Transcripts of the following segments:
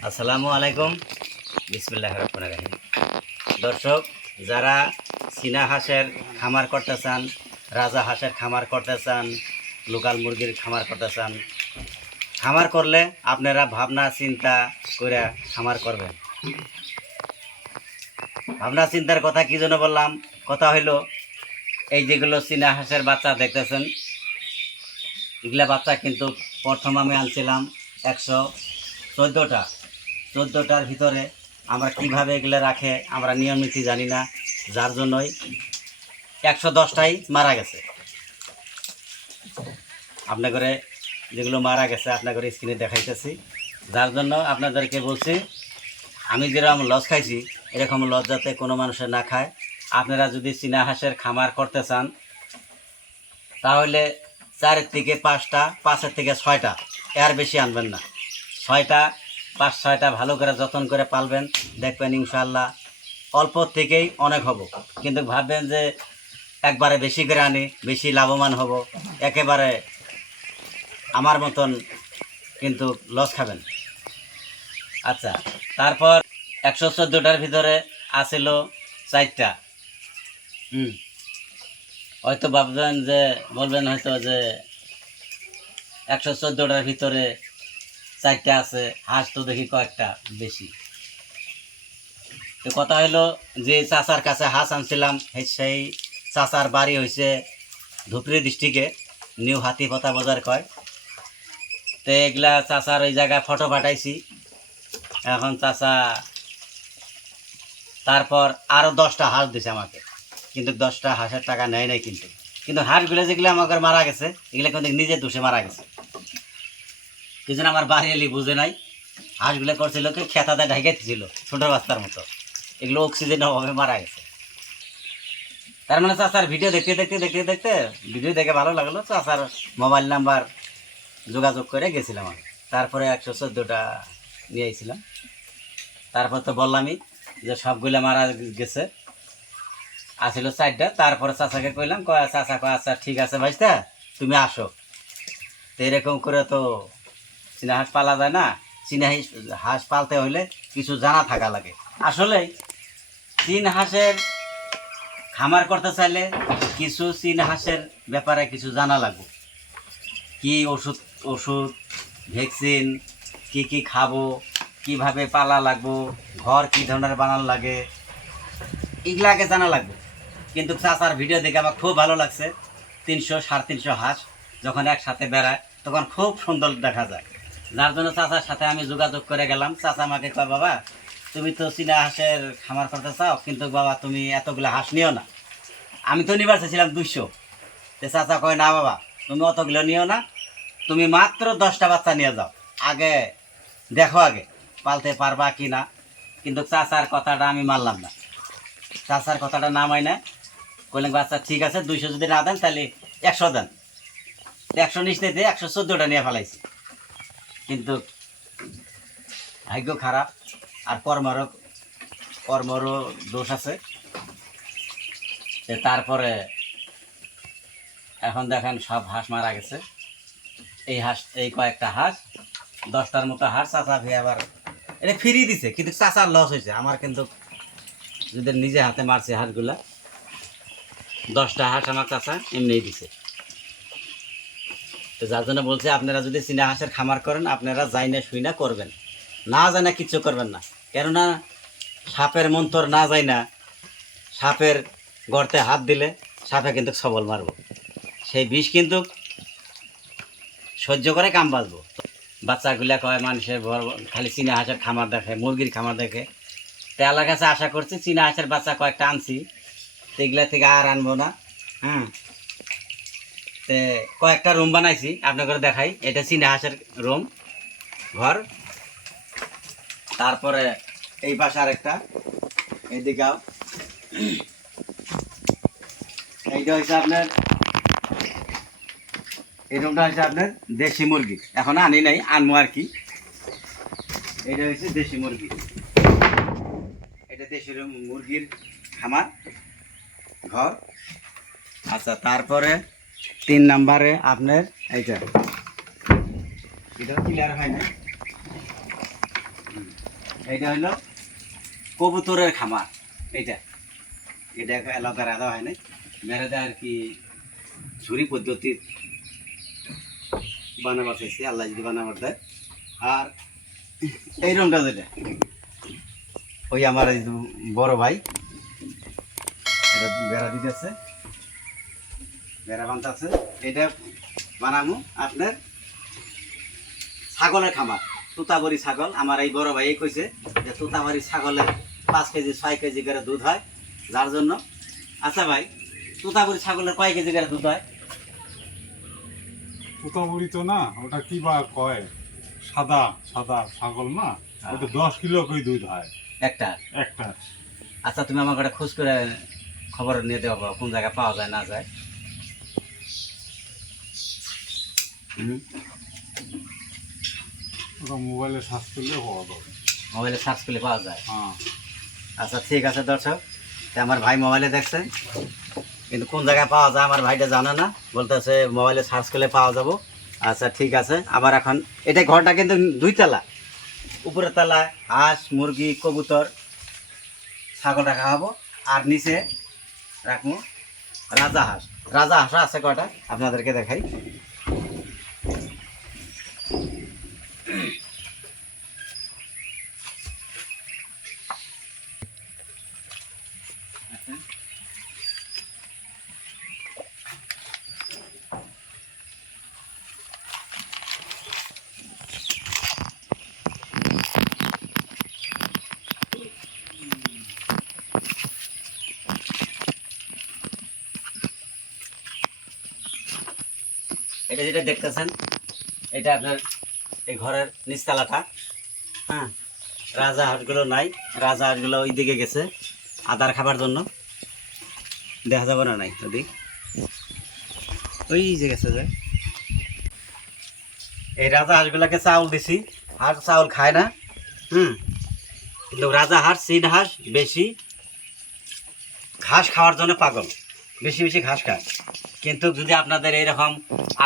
আসসালামু আলাইকুম। বিসমিল্লাহির রহমানির রহিম। দর্শক, যারা চীনা হাঁসের খামার করতে চান, রাজা হাঁসের খামার করতে চান, লোকাল মুরগির খামার করতে চান, খামার করলে আপনারা ভাবনা চিন্তা করে খামার করবেন। ভাবনা চিন্তার কথা কী জন্য বললাম? কথা হইল, এই যেগুলো চীনা হাঁসের বাচ্চা দেখতেছেন, এগুলা বাচ্চা কিন্তু প্রথম আমি আনছিলাম 114টার ভিতরে। আমরা কিভাবে এগুলো রাখে আমরা নিয়ম নীতি জানি না, যার জন্যই 110টাই মারা গেছে। আপনাদের যেগুলো মারা গেছে আপনাদের স্ক্রিনে দেখাইতেছি, যার জন্য আপনাদেরকে বলছি আমি যেরকম লস খাইছি এরকম লস যাতে কোনো মানুষের না খায়। আপনারা যদি চীনা হাঁসের খামার করতে চান তাহলে 4 থেকে 5টা, 5 থেকে 6টা, এর বেশি আনবেন না। 5-6টা ভালো করে যত্ন করে পালবেন, দেখবেন ইনশাআল্লাহ অল্প থেকেই অনেক হব। কিন্তু ভাববেন যে একবারে বেশি করে আনি বেশি লাভবান হব, একেবারে আমার মতন কিন্তু লস খাবেন। আচ্ছা, তারপর 114টার ভিতরে আসিল 4টা। হয়তো ভাববেন যে বলবেন হয়তো যে 114টার ভিতরে 4টা আছে, হাঁস তো দেখি কয়েকটা বেশি। তো কথা হইলো যে চাচার কাছে হাঁস আনছিলাম, সেই চাচার বাড়ি হয়েছে ধুপড়ি ডিস্ট্রিক্টে, নিউ হাতিপতা বাজার কয়। তো এগুলা চাচার ওই জায়গায় ফটো পাঠাইছি। এখন চাচা তারপর আরও 10টা হাঁস দিছে আমাকে, কিন্তু 10টা হাঁসের টাকা নেয় নাই। কিন্তু হাঁসগুলো যেগুলো আমাকে মারা গেছে এগুলো কিন্তু নিজের দোষে মারা গেছে। কিছু আমার বাড়ি এলি বুঝে নাই, হাঁসগুলো করছিল কি খেতাতে ঢাইকাইতেছিল ছোটো বাচ্চার মতো, এগুলো অক্সিজেনের অভাবে মারা গেছে। তার মানে চাচার ভিডিও দেখতে ভিডিও দেখে ভালো লাগলো, চাচার মোবাইল নাম্বার যোগাযোগ করে গেছিলাম আমি। তারপরে 114টা নিয়ে আইছিলাম। তারপর তো বললামই যে সবগুলো মারা গেছে, আসিল 4টা। তারপরে চাচাকে কইলাম, চাচা কয় আচ্ছা ঠিক আছে ভাইস্তা তুমি আসো। তো এরকম করে তো চীনা হাঁস পালা যায় না। চীনা হাঁস পালতে হইলে কিছু জানা থাকা লাগে। আসলে চীন হাঁসের খামার করতে চাইলে কিছু চীন হাঁসের ব্যাপারে কিছু জানা লাগবে। কি ওষুধ ভ্যাকসিন কি খাবো, কিভাবে পালা লাগবো, ঘর কি ধরনের বানানো লাগে, এগুলো আগে জানা লাগবে। কিন্তু চাচার ভিডিও দেখে আমার খুব ভালো লাগছে। 300-350 হাঁস যখন একসাথে বেড়ায় তখন খুব সুন্দর দেখা যায়, যার জন্য চাচার সাথে আমি যোগাযোগ করে গেলাম। চাচা আমাকে কয়, বাবা তুমি তো চীনা হাঁসের খামার করতে চাও, কিন্তু বাবা তুমি এতগুলো হাঁস নিও না। আমি তো নিবার চাইছিলাম 200। তো চাচা কয় না বাবা তুমি অতগুলো নিও না, তুমি মাত্র 10টা বাচ্চা নিয়ে যাও, আগে দেখো আগে পালতে পারবা কি না। কিন্তু চাচার কথাটা আমি মানলাম না। চাচার কথাটা না মাই না, কইলেন বাচ্চা ঠিক আছে 200 যদি না দেন তাহলে 100 দেন। 100 নিচতে দিয়ে 114টা নিয়ে ফেলাইছি। কিন্তু ভাগ্য খারাপ আর কর্মরও দোষ আছে। তারপরে এখন দেখেন সব হাঁস মারা গেছে। এই কয়েকটা হাঁস, 10টার মতো হাঁস চাচা ভি আবার এটা ফিরিয়ে দিছে, কিন্তু চাচার লস হয়েছে। আমার কিন্তু যদি নিজে হাতে মারছে হাঁসগুলা, 10টা হাঁস আমার চাচা এমনিই দিছে। তো যার জন্য বলছে আপনারা যদি চীনা হাঁসের খামার করেন আপনারা যাই না শুই না করবেন, না যায় না কিচ্ছু করবেন না। কেননা সাপের মন্তর না যায় না, সাপের গর্তে হাত দিলে সাপে কিন্তু সবল মারব, সেই বিষ কিন্তু সহ্য করে কাম বাঁচবো। বাচ্চাগুলা কয় মানুষের খালি চীনা হাঁসের খামার দেখে, মুরগির খামার দেখে। তো আল্লাহর কাছে আশা করছি চীনা হাঁসের বাচ্চা কয়েকটা আনছি, সেগুলা থেকে আর আনবো না। তে কয়েকটা রুম বানাইছি আপনাদের দেখাই। এটা চীনা হাঁসের রুম ঘর। তারপরে এই পাশে আরেকটা, এইদিকেও। এইটা হচ্ছে আপনার, এই রুমটা হচ্ছে আপনার দেশি মুরগি, এখন আনি নাই, আনবো আর কি। এটা হচ্ছে দেশি মুরগি, এটা দেশি মুরগির খামার ঘর। আচ্ছা, তারপরে 3 নম্বরে আপনার এইটা, এটা ক্লিয়ার হয় না। এইটা হলো কবুতরের খামার। এইটা এটা এলাকা রাধা হয় না, মেরেদা আর কি ঝুরি পদ্ধতি বানাবার চাইছি, আল্লাহ যদি বানাবার দেয়। আর এই রংটা যেটা ওই আমার এই বড় ভাই এটা বেড়া দিতেছে, বেড়া বানতেছে। এটা বানাবো আপনার ছাগলের খামার, তুতাবড়ি ছাগল। আমার এই বড় ভাই কইছে যে তুতাবড়ি ছাগলের 5 কেজি 6 কেজি করে দুধ হয়, যার জন্য। আচ্ছা ভাই, তুতাবড়ি ছাগলের কয় কেজি করে দুধ হয়? তোতাপুরি তো না, ওটা কি বা কয়, সাদা সাদা ছাগল না, ওটা 10 কিলো করে দুধ হয় একটা একটা। আচ্ছা, তুমি আমার কাছে খোঁজ করে খবর নিয়ে দেওয়া পারো, কোন জায়গায় পাওয়া যায় না যায়। ওটা মোবাইলে সার্চ করলে পাওয়া যাবে। মোবাইলে সার্চ করলে পাওয়া যায়। হ্যাঁ। আচ্ছা ঠিক আছে দর্শক, তা আমার ভাই মোবাইলে দেখছে, কিন্তু কোন জায়গায় পাওয়া যায় আমার ভাইটা জানে না, বলতেছে মোবাইলে সার্চ করলে পাওয়া যাবো। আচ্ছা ঠিক আছে। আবার এখন এটা ঘরটা কিন্তু 2 তলা, উপরের তলায় হাঁস মুরগি কবুতর ছাগল রাখা হবো, আর নিচে রাখবো রাজা হাঁস। রাজা হাঁস আছে কয়টা আপনাদেরকে দেখাই। এটা যেটা দেখতেছেন এটা আপনার এই ঘরের নিচতলাটা। হ্যাঁ, রাজা হাঁসগুলো নাই, রাজা হাঁসগুলো ওই দিকে গেছে আদার খাবার জন্য, দেখা যাবে না নাই ওদিক, ওই যে গেছে যায়। এই রাজা হাঁসগুলোকে চাউল দিছি, হাঁস চাউল খায় না। কিন্তু রাজা হাঁস চীন হাঁস বেশি ঘাস খাওয়ার জন্য পাগল, বেশি বেশি ঘাস খায়। কিন্তু যদি আপনাদের এইরকম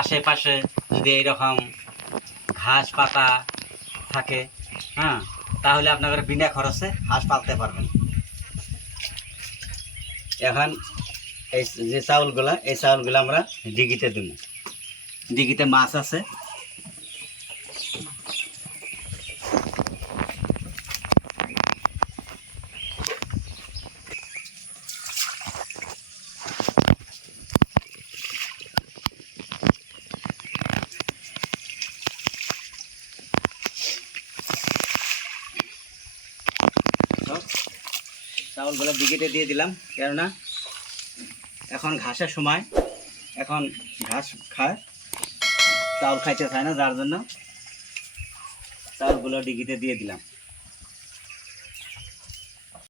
আশেপাশে যদি এইরকম ঘাস পাতা থাকে, হ্যাঁ, তাহলে আপনারা বিনা খরচে হাঁস পালতে পারবেন। এখন এই যে চাউলগুলা, এই চাউলগুলো আমরা ডিগিতে দেব। ডিগিতে মাছ আছে, চাউলগুলো ডিগিতে দিয়ে দিলাম, কেননা এখন ঘাসের সময়, এখন ঘাস খায়, চাউল খাইতে চায় না, যার জন্য চাউলগুলো ডিগিতে দিয়ে দিলাম।